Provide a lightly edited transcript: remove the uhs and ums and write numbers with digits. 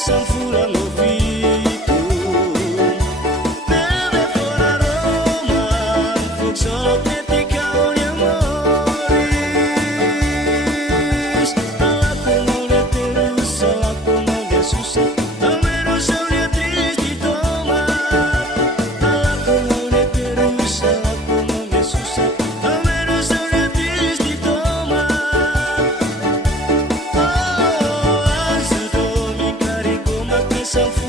sanfona no ouvido. Deve fora Roma, fogo solo critica ogni amores. Alla con ogni terusa, alla con ogni susa, almeno se ogni tristi toma. Alla con ogni terusa, alla con ogni susa, almeno se ogni tristi toma. Oh, anzu domin carico ma che sanfona